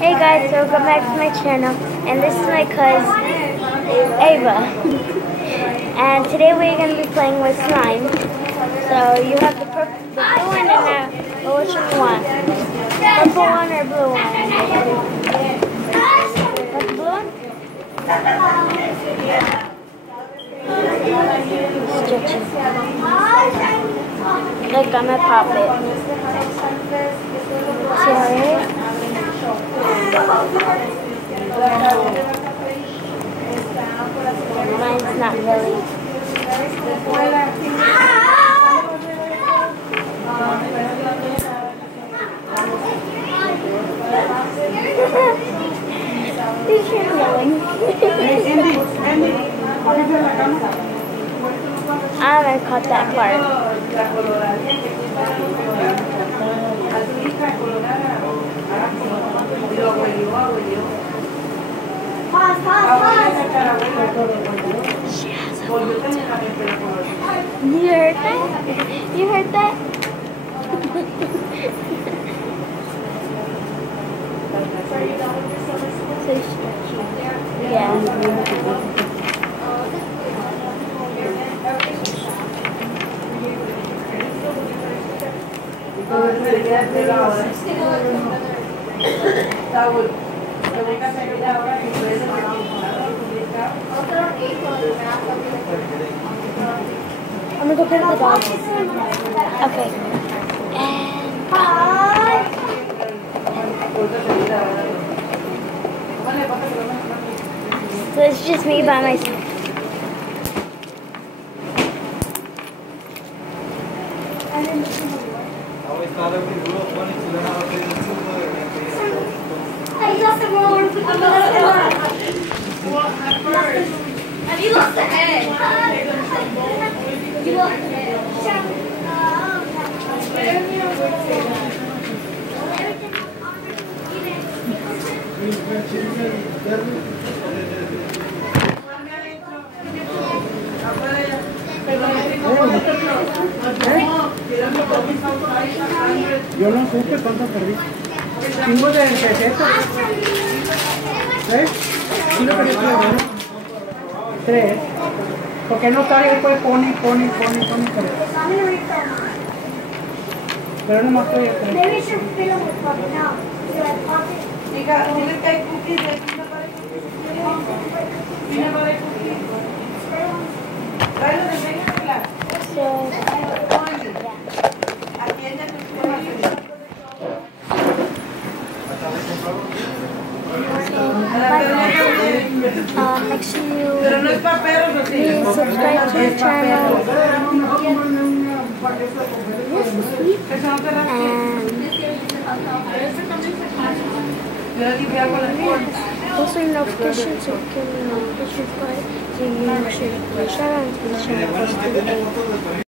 Hey guys, so welcome back to my channel, and this is my cousin Ava. And today we're going to be playing with slime. So you have the blue one and the which one you want? Purple one or blue one? What's the blue one? Stitching. Look, I'm gonna pop it. See how it is? Mine's not really. You're yelling. I'm gonna cut that part. She has a photo. You heard that? You heard that? So stretchy. Yeah. I'm gonna go play with the dog. Okay. And so it's just me by myself. You lost the roller. And you lost the head. You lost the head. Yo no supe cuánto perdí. 5 de 60. ¿Ves? 5 de 3. Porque no sale después pone. Pero no más estoy a 3. Maybe it should fill up with butter now. So I pop it. Dile que hay cookies de peanut butter cookies. Peanut butter cookies. Tráelo de venga, atiende a tus cosas. Make sure you Pero no es para perros, ¿o sí? please subscribe to the channel. And also your notifications so you can notifications so you should share on to the channel.